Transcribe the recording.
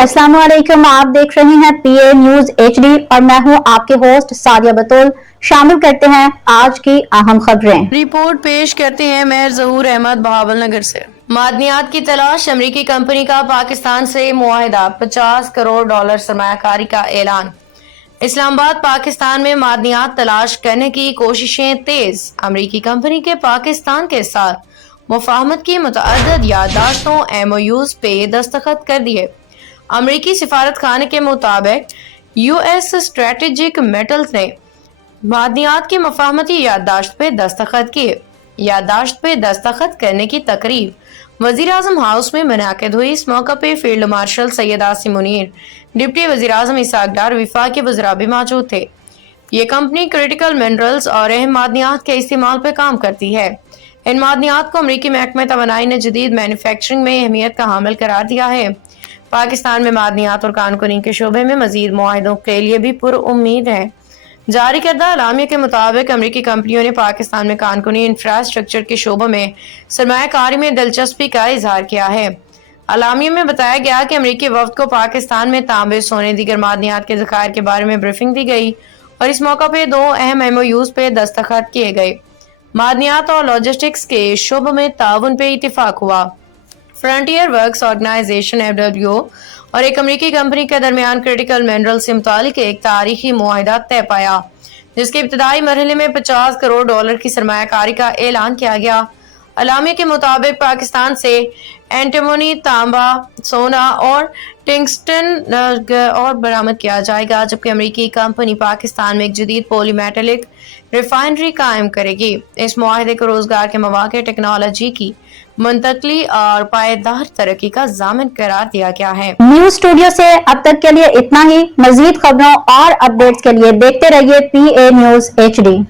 अस्सलाम वालेकुम, आप देख रहे हैं पीए न्यूज एचडी और मैं हूं आपके होस्ट सादिया बतूल। शामिल करते हैं आज की अहम खबरें। रिपोर्ट पेश करते हैं मेहर ज़हूर अहमद बहावल नगर से। मादनियात की तलाश, अमरीकी कंपनी का पाकिस्तान से मुआहिदा, 50 करोड़ डॉलर सरमायाकारी का ऐलान। इस्लामाबाद पाकिस्तान में मादनियात तलाश करने की कोशिशें तेज। अमरीकी कंपनी के पाकिस्तान के साथ मुफाहमत की मुतअद्दिद याददाश्तों MOUs पे दस्तखत कर दिए। अमरीकी सिफारत खाने के मुताबिक US स्ट्रेटेजिक मेटल्स ने मादनियात की मुफाहमती याददाश्त पे दस्तखत किए। याददाश्त पे दस्तखत करने की तकरीब वजीर आजम हाउस में मुनाकिद हुई। इस मौका पे field marshal Syed Asim Munir, deputy वजीर आजम इसाक डार, वफाकी वज़रा भी मौजूद थे। ये कंपनी क्रिटिकल मिनरल्स और अहम मादनियात के इस्तेमाल पे काम करती है। इन मादनियात को अमरीकी महकमे तवानाई ने जदीद मैन्युफैक्चरिंग में अहमियत का हामिल करार दिया है। पाकिस्तान में मादनियात और कानूनी के शोबे में मजीद मुआहिदों के लिए भी पुरउम्मीद है। जारी करदा अलामिया के मुताबिक अमरीकी कंपनियों ने पाकिस्तान में कानूनी इंफ्रास्ट्रक्चर के शोबों में सरमायाकारी में दिलचस्पी का इजहार किया है। अलामिया में बताया गया कि अमरीकी वफ्द को पाकिस्तान में तांबे, सोने, दीगर मादनियात के ज़खायर के बारे में ब्रीफिंग दी गई और इस मौका पे 2 अहम MOUs पे दस्तखत किए गए। मादनियात और लॉजिस्टिक्स के शोबों में ताउन पे इत्तेफाक हुआ। फ्रंटियर वर्क्स ऑर्गेनाइजेशन FWO और एक अमरीकी कंपनी के दरमियान क्रिटिकल मिनरल से मुतालिक एक तारीखी मुआहिदा तय पाया, जिसके इब्तदाई मरहले में 50 करोड़ डॉलर की सरमायाकारी का ऐलान किया गया। अलामिया के मुताबिक पाकिस्तान से एंटीमोनी, तांबा, सोना और टंगस्टन और बरामद किया जाएगा, जबकि अमरीकी कंपनी पाकिस्तान में एक जदीद पॉलीमेटेलिक रिफाइनरी कायम करेगी। इस मुआहिदे को रोजगार के मौके, टेक्नोलॉजी की मुंतकली और पायदार तरक्की का ज़ामिन करार दिया गया है। न्यूज स्टूडियो से अब तक के लिए इतना ही। मजीद खबरों और अपडेट्स के लिए देखते रहिए पीए न्यूज HD।